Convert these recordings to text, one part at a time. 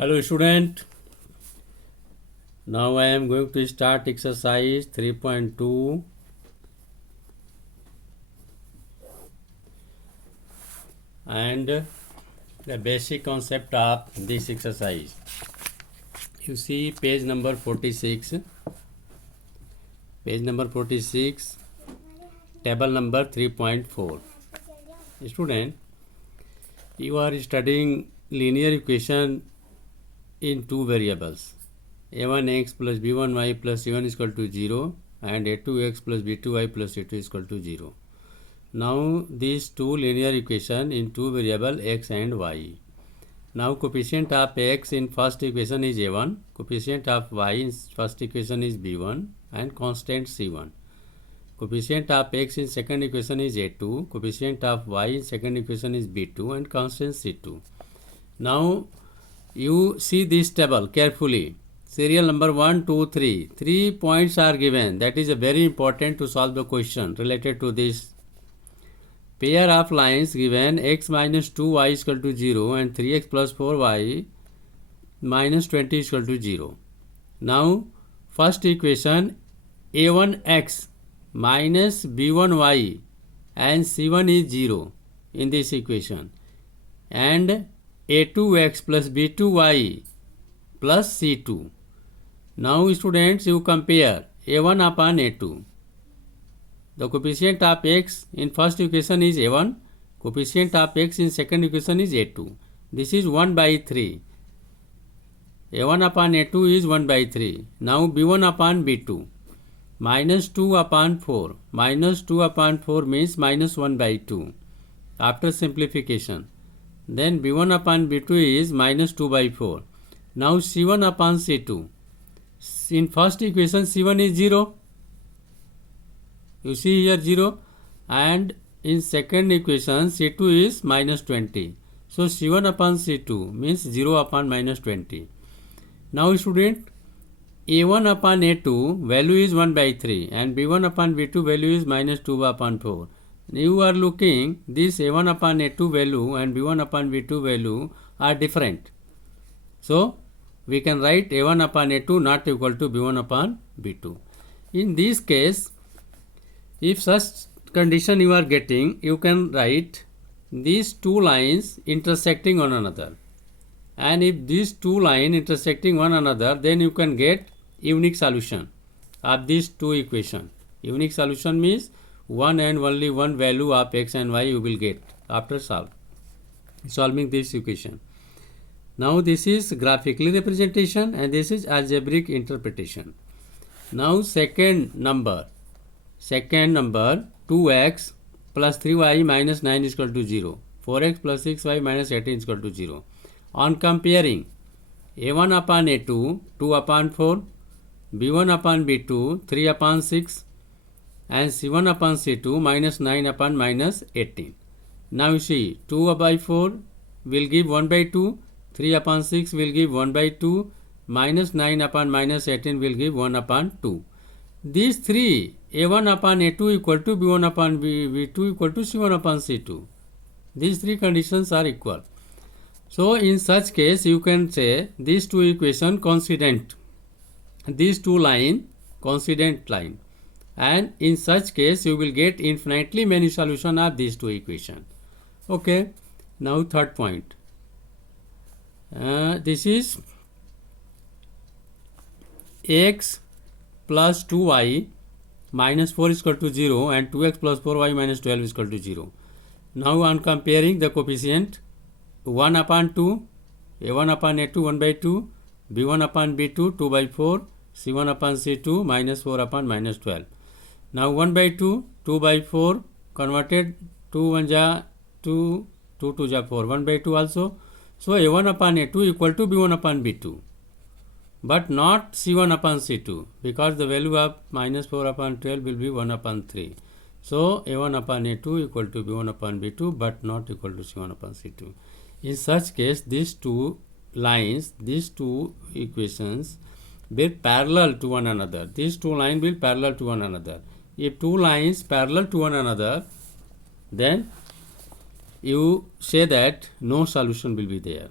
Hello student, now I am going to start exercise 3.2 and the basic concept of this exercise. You see page number 46, table number 3.4. Student, you are studying linear equation in two variables, a1x plus b1y plus c1 is equal to 0 and a2x plus b2y plus c2 is equal to 0. Now these two linear equation in two variable x and y. Now coefficient of x in first equation is a1, coefficient of y in first equation is b1 and constant c1. Coefficient of x in second equation is a2, coefficient of y in second equation is b2 and constant c2. Now you see this table carefully. Serial number 1, 2, 3. 3 points are given. That is a very important to solve the question related to this. Pair of lines given x minus 2y is equal to 0 and 3x plus 4y minus 20 is equal to 0. Now first equation a1x minus b1y and c1 is 0 in this equation, and a2x plus b2y plus c2. Now students, you compare a1 upon a2. The coefficient of x in first equation is a1, coefficient of x in second equation is a2. This is 1 by 3. a1 upon a2 is 1 by 3. Now b1 upon b2. Minus 2 upon 4. Minus 2 upon 4 means minus 1 by 2. After simplification. Then b1 upon b2 is minus 2 by 4. Now c1 upon c2. In first equation c1 is 0. You see here 0. And in second equation c2 is minus 20. So c1 upon c2 means 0 upon minus 20. Now student, a1 upon a2 value is 1 by 3 and b1 upon b2 value is minus 2 upon 4. You are looking this a1 upon a2 value and b1 upon b2 value are different. So we can write a1 upon a2 not equal to b1 upon b2. In this case, if such condition you are getting, you can write these two lines intersecting one another. And if these two lines intersecting one another, then you can get unique solution of these two equations. Unique solution means one and only one value of x and y you will get after solving this equation. Now this is graphically representation and this is algebraic interpretation. Now second number 2x plus 3y minus 9 is equal to 0. 4x plus 6y minus 18 is equal to 0. On comparing a1 upon a2, 2 upon 4, b1 upon b2, 3 upon 6 and c1 upon c2 minus 9 upon minus 18. Now you see 2 by 4 will give 1 by 2, 3 upon 6 will give 1 by 2, minus 9 upon minus 18 will give 1 upon 2. These three, a1 upon a2 equal to b1 upon b2 equal to c1 upon c2. These three conditions are equal. So in such case, you can say these two equation coincident. These two line coincident line. And in such case, you will get infinitely many solution of these two equation. Okay. Now third point. This is x plus 2y minus 4 is equal to 0 and 2x plus 4y minus 12 is equal to 0. Now on comparing the coefficient 1 upon 2, a1 upon a2 1 by 2, b1 upon b2 2 by 4, c1 upon c2 minus 4 upon minus 12. Now 1 by 2, 2 by 4 converted 2 1 ja 2, 2 2 ja 4, 1 by 2 also. So a1 upon a2 equal to b1 upon b2, but not c1 upon c2 because the value of minus 4 upon 12 will be 1 upon 3. So a1 upon a2 equal to b1 upon b2 but not equal to c1 upon c2. In such case, these two lines, these two equations will parallel to one another. These two lines will parallel to one another. If two lines parallel to one another, then you say that no solution will be there.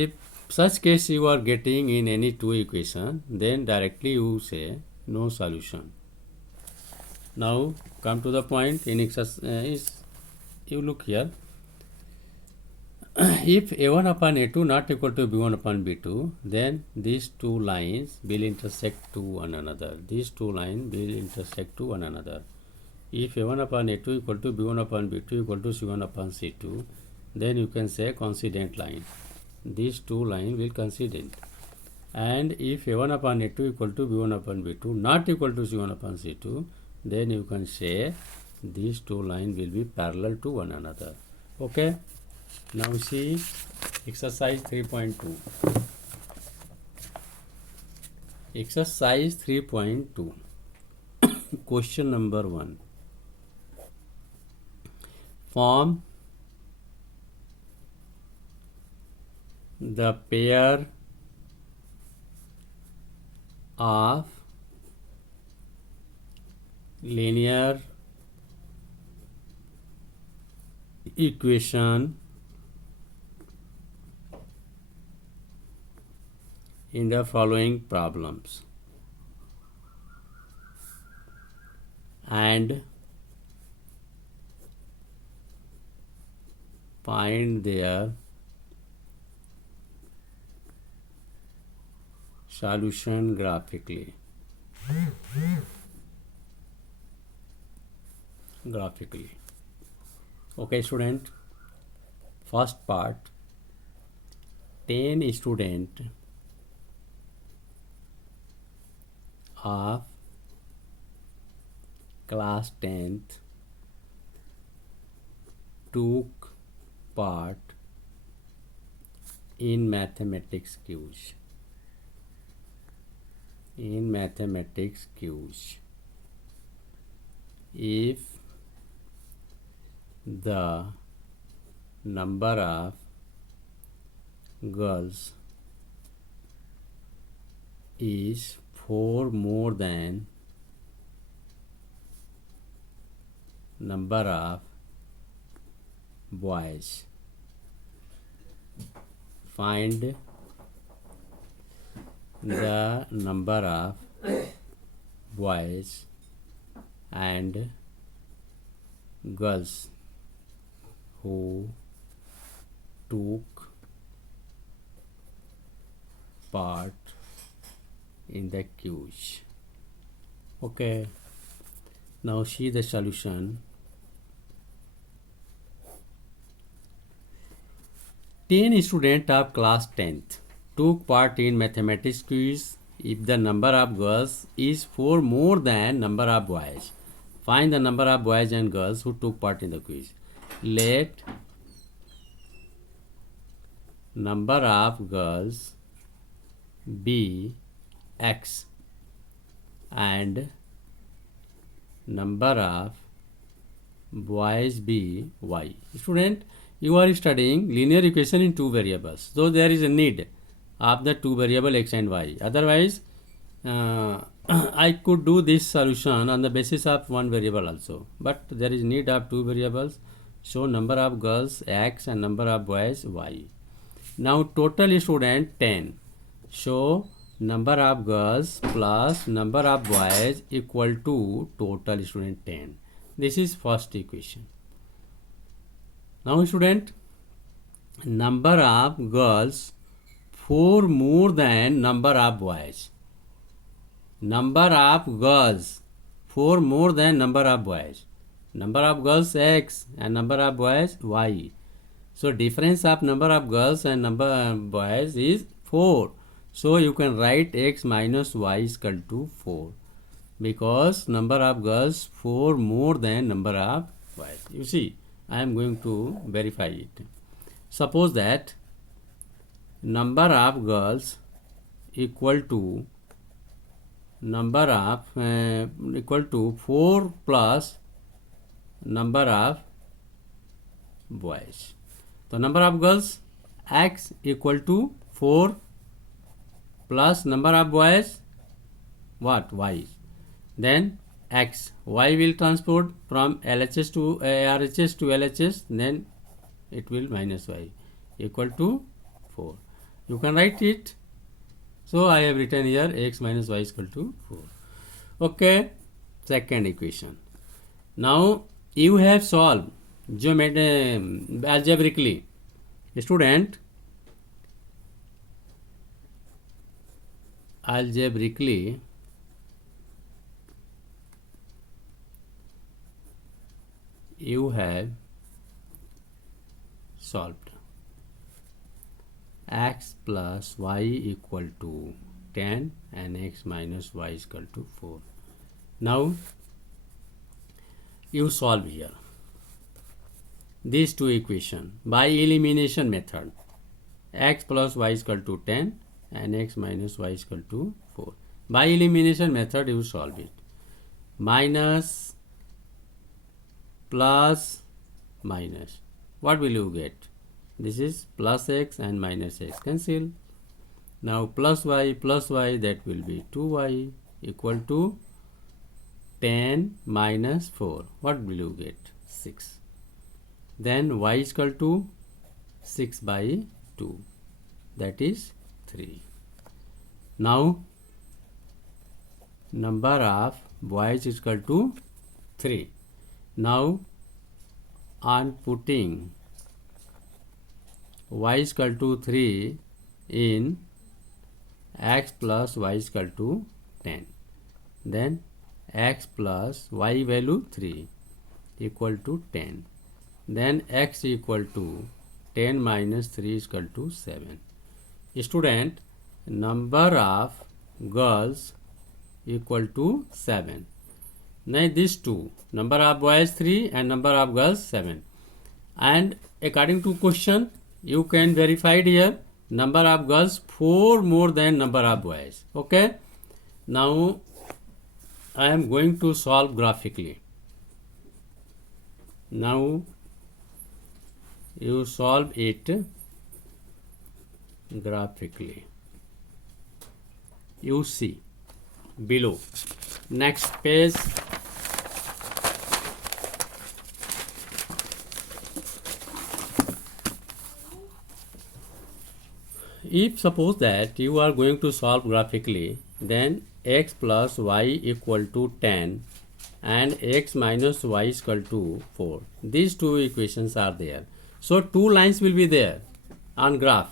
If such case you are getting in any two equation, then directly you say no solution. Now come to the point in exercise. You look here. If a1 upon a2 not equal to b1 upon b2, then these two lines will intersect to one another. These two lines will intersect to one another. If a1 upon a2 equal to b1 upon b2 equal to c1 upon c2, then you can say coincident line. These two lines will coincident. And if a1 upon a2 equal to b1 upon b2 not equal to c1 upon c2, then you can say these two lines will be parallel to one another. Okay. Now see exercise 3.2. Exercise 3.2. Question number 1. Form the pair of linear equation in the following problems and find their solution graphically. Okay, student. First part. 10 students of class 10th took part in mathematics quiz. If the number of girls is 4 more than number of boys, find the number of boys and girls who took part in the quiz. Okay, now see the solution. 10 students of class 10th took part in mathematics quiz. If the number of girls is 4 more than number of boys, find the number of boys and girls who took part in the quiz. Let number of girls be x and number of boys be y. Student, you are studying linear equation in two variables, so there is a need of the two variable x and y. Otherwise I could do this solution on the basis of one variable also, but there is need of two variables, so number of girls x and number of boys y. Now total student 10, so number of girls plus number of boys equal to total student 10. This is first equation. Now student, number of girls 4 more than number of boys. Number of girls 4 more than number of boys. Number of girls x and number of boys y. So difference of number of girls and number of boys is 4. So you can write x minus y is equal to 4 because number of girls 4 more than number of boys. You see, I am going to verify it. Suppose that number of girls equal to number of equal to 4 plus number of boys. So number of girls x equal to 4 plus number of boys what, y. Then x, y will transport from LHS to RHS to LHS, then it will minus y equal to 4. You can write it. So I have written here x minus y is equal to 4. Okay, second equation. Now you have solved algebraically. Student, algebraically you have solved x plus y equal to 10 and x minus y is equal to 4. Now you solve here these two equations by elimination method. X plus y is equal to 10 and x minus y is equal to 4. By elimination method you solve it. Minus plus minus, what will you get? This is plus x and minus x cancel. Now plus y, that will be 2y equal to 10 minus 4. What will you get? 6. Then y is equal to 6 by 2, that is 3. Now number of boys is equal to 3. Now on putting y is equal to 3 in x plus y is equal to 10, then x plus y value 3 equal to 10, then x equal to 10 minus 3 is equal to 7. Student, number of girls equal to 7. Now these two, number of boys 3 and number of girls 7, and according to question you can verify it here, number of girls 4 more than number of boys. Okay, now I am going to solve graphically. Now you solve it graphically. You see below. Next page. If suppose that you are going to solve graphically, then x plus y equal to 10 and x minus y is equal to 4. These two equations are there. So two lines will be there on graph.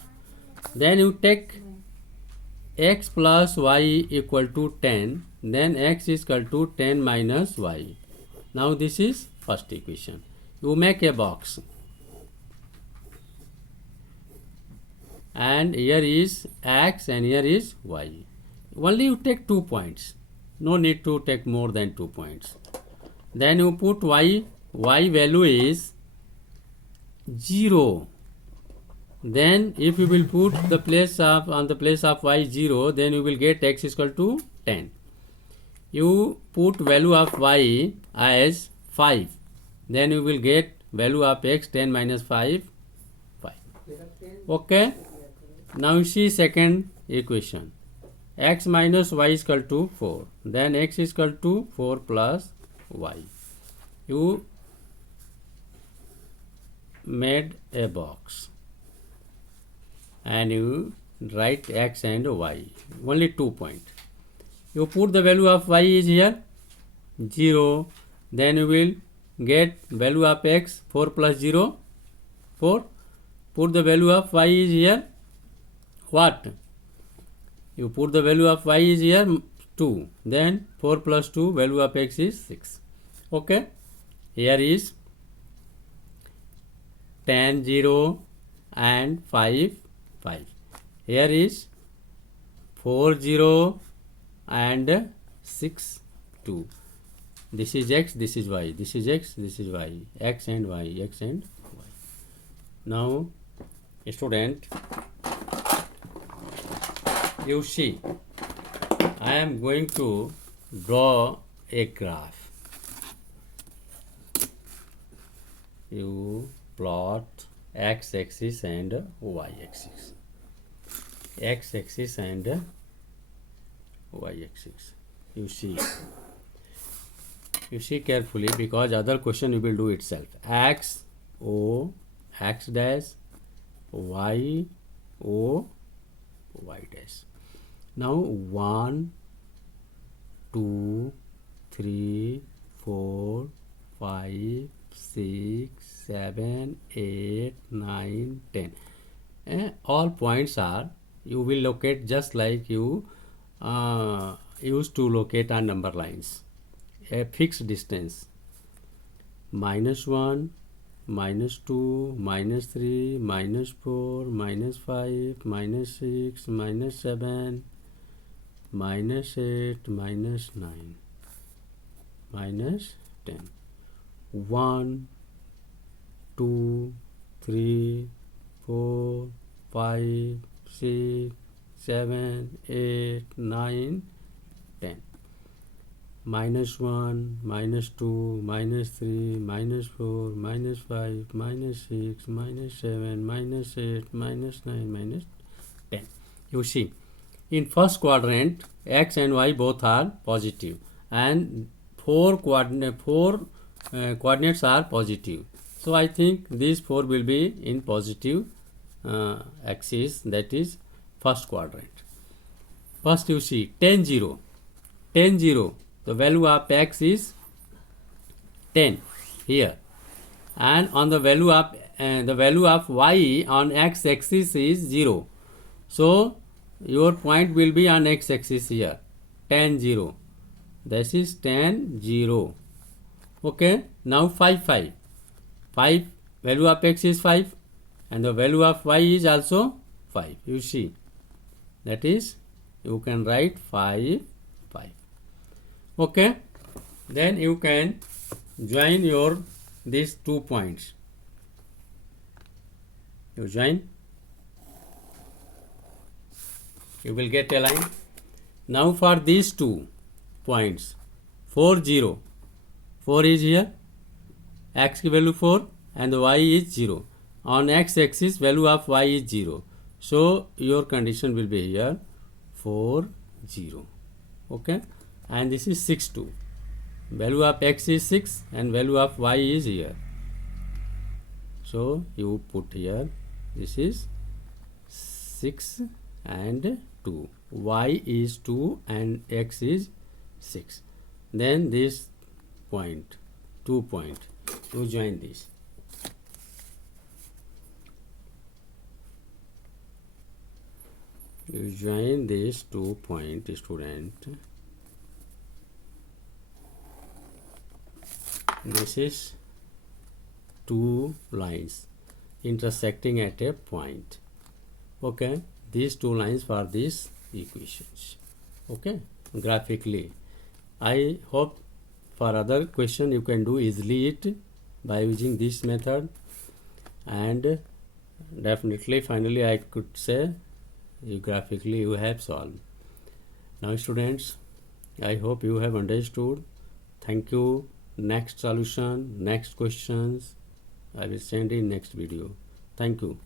Then you take x plus y equal to 10, then x is equal to 10 minus y. Now this is first equation. You make a box. And here is x and here is y. Only you take 2 points. No need to take more than 2 points. Then you put y. Y value is 0. Then if you will put the place of on the place of y 0, then you will get x is equal to 10. You put value of y as 5. Then you will get value of x 10 minus 5, 5. Okay. Now you see second equation. X minus y is equal to 4. Then x is equal to 4 plus y. You made a box and you write x and y. Only 2 points. You put the value of y is here 0. Then you will get value of x 4 plus 0, 4. Put the value of y is here what? You put the value of y is here 2. Then 4 plus 2, value of x is 6. Okay. Here is 10, 0 and 5, 5. Here is 4, 0 and 6, 2. This is x, this is y. This is x, this is y. X and y, x and y. Now, student, you see, I am going to draw a graph. You plot x-axis and y-axis. X-axis and y-axis. You see. You see carefully because other question you will do itself. X, O, x dash, y, O, y dash. Now 1 2 3 4 5 6 7 8 9 10. All points are, you will locate just like you used to locate on number lines, a fixed distance, -1, -2, -3, -4, -5, -6, -7, -8, -9, -10. 1 2 3 4 5 6 7 8 9 10. -1 -2 -3 -4 -5 -6 -7 -8 -9 -10. You see, in first quadrant x and y both are positive, and four coordinates are positive. So I think these four will be in positive axis, that is first quadrant. First you see 10 0, 10 0, the value of x is 10 here, and on the value of y on x axis is 0. So your point will be on x axis here, 10 0. This is 10 0. Okay, now 5 5. 5, value of x is 5, and the value of y is also 5. You see, that is, you can write 5 5. Okay, then you can join your these 2 points. You join, you will get a line. Now for these 2 points, 4 0, 4 is here, x value 4 and y is 0. On x axis value of y is 0. So your condition will be here 4 0. Okay, and this is 6 2. Value of x is 6 and value of y is here. So you put here, this is 6 and 2. Y is 2 and x is 6. Then this point, 2 point, you join this. You join these 2 point, student. This is 2 lines intersecting at a point. Okay, these 2 lines for these equations. Okay, graphically. I hope for other question you can do easily it by using this method, and definitely finally I could say graphically you have solved. Now students, I hope you have understood. Thank you. Next solution, next questions I will send in next video. Thank you.